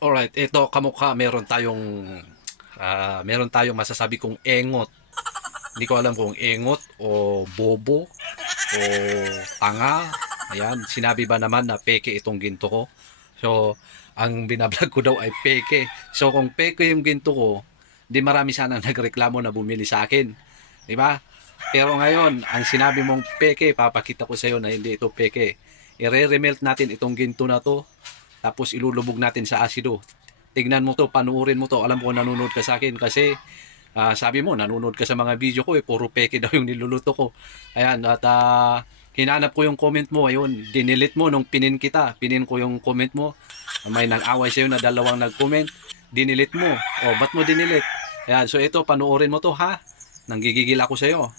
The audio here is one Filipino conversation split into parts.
Alright, ito kamukha meron tayong ah, meron tayong masasabi kong engot. Hindi ko alam kung engot o bobo o tanga. Ayan, sinabi ba naman na peke itong ginto ko? So, ang binablog ko daw ay peke. So, kung peke yung ginto ko, di marami sana nagreklamo na bumili sa akin. Di ba? Pero ngayon, ang sinabi mong peke, papakita ko sa iyo na hindi ito peke. I-remelt natin itong ginto na to tapos ilulubog natin sa asido. Tignan mo to, panuorin mo to. Alam ko nanonood ka sa akin kasi ah, sabi mo, nanonood ka sa mga video ko, eh, puro peke daw yung niluluto ko. Ayan, at ah, hinanap ko yung comment mo. Ayun, dinilit mo nung pinin kita. Pinin ko yung comment mo. May nang-away sa'yo na dalawang nag-comment. Dinilit mo. O, ba't mo dinilit? Ayan, so ito, panuorin mo to ha. Nanggigigil ako sa'yo.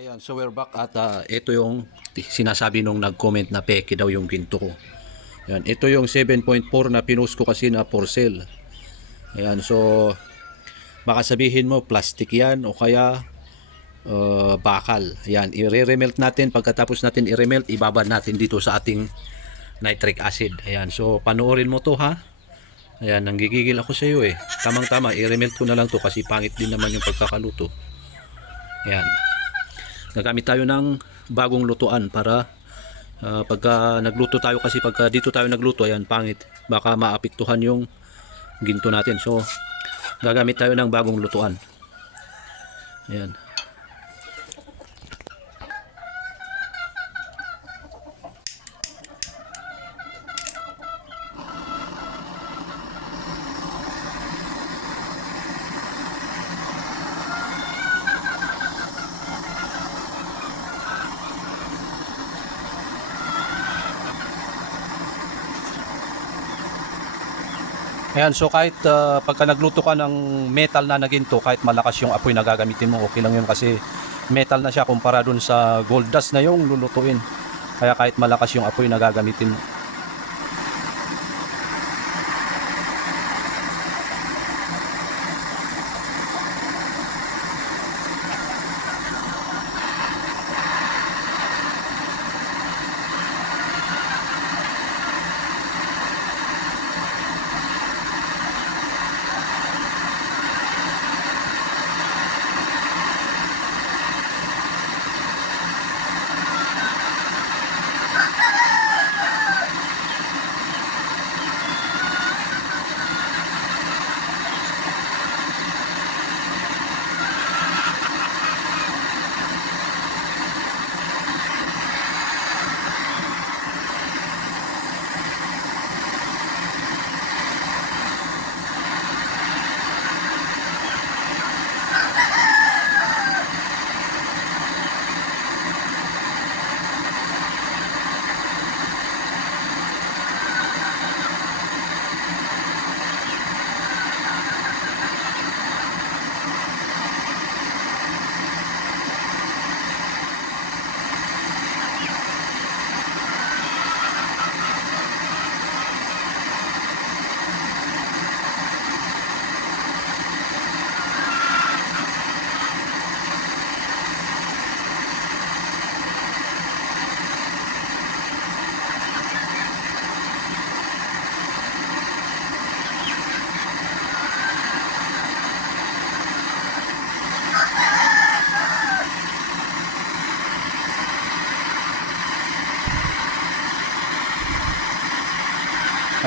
Ayan, so we're back at ah, ito yung sinasabi nung nag-comment na peke daw yung ginto ko. Ayan, ito yung 7.4 na pinost ko kasi na for sale. Ayan, so baka sabihin mo plastic yan o kaya uh, bakal. Ayan, i-remelt natin. Pagkatapos natin i-remelt, ibabad natin dito sa ating nitric acid. Ayan, so panoorin mo to ha. Ayan, nanggigigil ako sa iyo eh. Tamang-tama, i-remelt ko na lang to kasi pangit din naman yung pagkakaluto. Ayan nagamit tayo ng bagong lutuan para ah, pagka nagluto tayo kasi pagka dito tayo nagluto ayan pangit. Baka maapektuhan yung ginto natin. So gagamit tayo ng bagong lutuan. Ayan Ayan, so kahit ah, pagka nagluto ka ng metal na naginto, kahit malakas yung apoy na gagamitin mo, okay lang yun kasi metal na siya kumpara dun sa gold dust na yung lulutuin. Kaya kahit malakas yung apoy na gagamitin mo.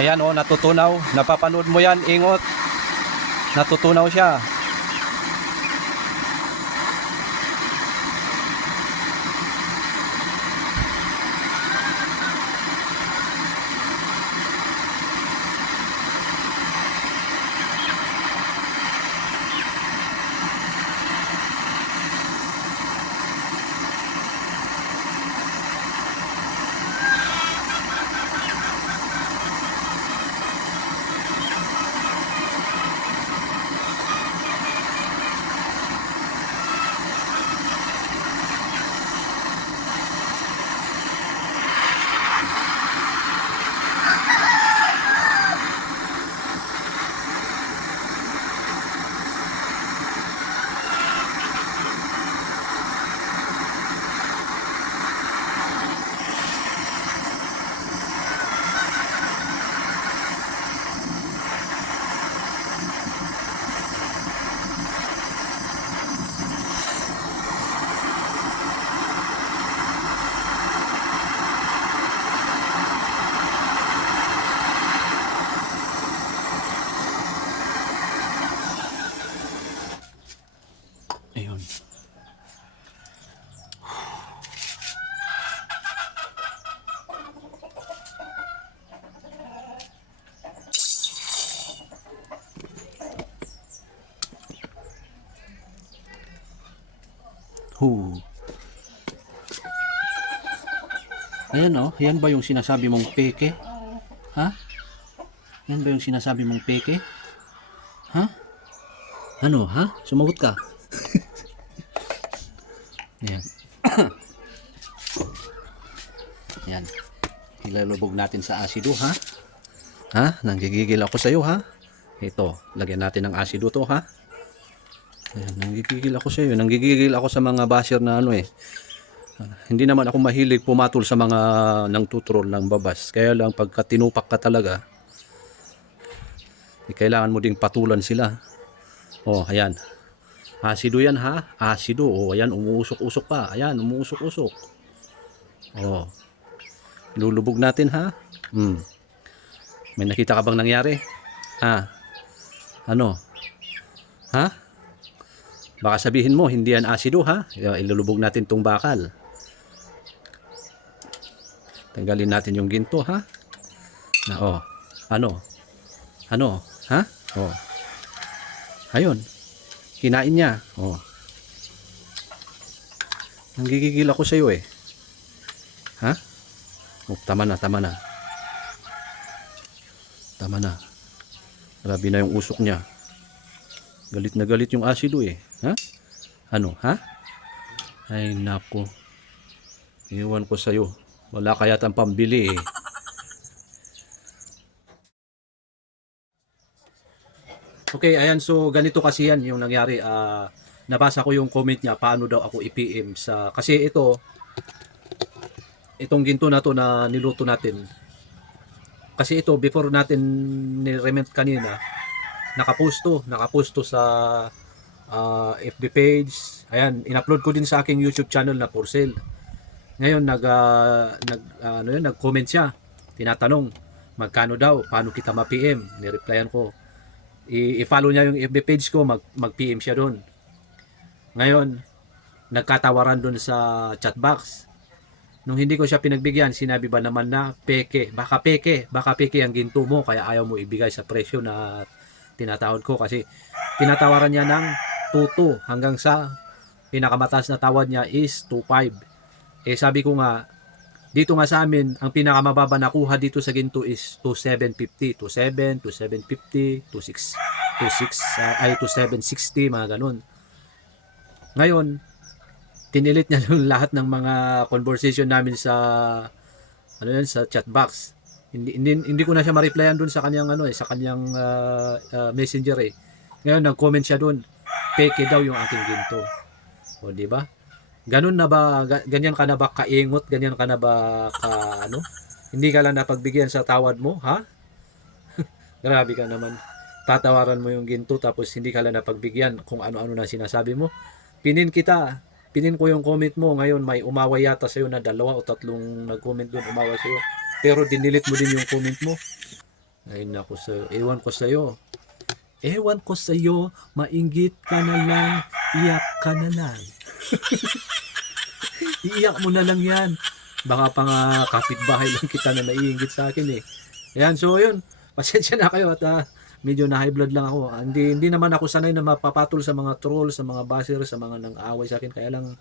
Ayan oh, natutunaw. Napapanood mo yan, ingot. Natutunaw siya. Ayun. Hoo. Ayan oh, yan ba yung sinasabi mong peke? Ha? Yan ba yung sinasabi mong peke? Ha? Ano, ha? Sumagot ka? Yan. Ilalubog natin sa asido, ha? Ha? Nanggigigil ako sa'yo, ha? Ito, lagyan natin ng asido to, ha? Ayan, nanggigigil ako sa'yo. Nanggigigil ako sa mga basher na ano eh. Hindi naman ako mahilig pumatol sa mga nang tutrol ng babas. Kaya lang pagka tinupak ka talaga, eh, kailangan mo ding patulan sila. Oh, ayan. Asido yan ha. Asido. Oh, ayan. Umuusok-usok pa. Ayan. Umuusok-usok. Oh. Lulubog natin ha. Hmm. May nakita ka bang nangyari? Ha? Ano? Ha? Baka sabihin mo, hindi yan asido ha. Ilulubog natin tong bakal. Tanggalin natin yung ginto ha. Na, oh. Ano? Ano? Ha? Oh. Ayun. Kinain niya. Oh. Nanggigigil ako sa iyo eh. Ha? Oh, tama na, tama na. Tama na. Grabe na yung usok niya. Galit na galit yung asido eh. Ha? Ano, ha? Ay, nako. Iwan ko sa'yo. Wala kaya tang pambili eh. Okay, ayan. So, ganito kasi yan yung nangyari. Ah, nabasa ko yung comment niya paano daw ako i-PM sa... Kasi ito, itong ginto na to na niluto natin. Kasi ito, before natin ni-rement kanina, nakaposto, nakaposto sa ah, FB page. Ayan, in-upload ko din sa aking YouTube channel na for sale. Ngayon nag ah, nag ah, ano yun, nag-comment siya. Tinatanong magkano daw, paano kita ma-PM? Ni-replyan ko. I-follow niya yung FB page ko, mag mag-PM siya doon. Ngayon, nagkatawaran doon sa chat box. Nung hindi ko siya pinagbigyan, sinabi ba naman na peke, baka peke, baka peke ang ginto mo kaya ayaw mo ibigay sa presyo na tinatawad ko kasi tinatawaran niya ng 2.2 hanggang sa pinakamataas na tawad niya is 2.5. Eh sabi ko nga, dito nga sa amin, ang pinakamababa na kuha dito sa ginto is 2,750, 2,7, 2,750, 2,6, 2,6, uh, ay 2,760, mga ganun. Ngayon, tinilit niya yung lahat ng mga conversation namin sa ano yan, sa chat box. Hindi, hindi, hindi ko na siya ma-replyan doon sa kanyang ano eh, sa kanyang ah, ah, messenger eh. Ngayon nag-comment siya doon, peke daw yung aking ginto. O di ba? Ganun na ba ga- ganyan ka na ba kaingot, ganyan ka na ba ka ano? Hindi ka lang napagbigyan sa tawad mo, ha? Grabe ka naman. Tatawaran mo yung ginto tapos hindi ka lang napagbigyan kung ano-ano na sinasabi mo. Pinin kita. Pinin ko yung comment mo. Ngayon may umaway yata sa'yo na dalawa o tatlong nag-comment doon umaway sa'yo. Pero dinilit mo din yung comment mo. Ay naku sa'yo. Ewan ko sa'yo. Ewan ko sa'yo. Mainggit ka na lang. Iyak ka na lang. Iiyak mo na lang yan. Baka pa nga kapitbahay lang kita na naiingit sa akin eh. Ayan, so yun. Pasensya na kayo at ah, medyo na high blood lang ako. Ah, Hindi, hindi naman ako sanay na mapapatol sa mga troll, sa mga baser, sa mga nang away sa akin. Kaya lang,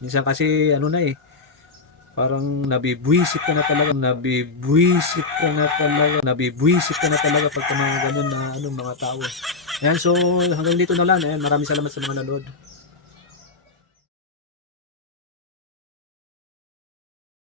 minsan kasi ano na eh, parang nabibwisit ka na talaga, nabibwisit ka na talaga, nabibwisit ka na talaga pagka mga ganun na ano, mga tao. Ayan, so hanggang dito na lang. Ayan, maraming salamat sa mga nanood.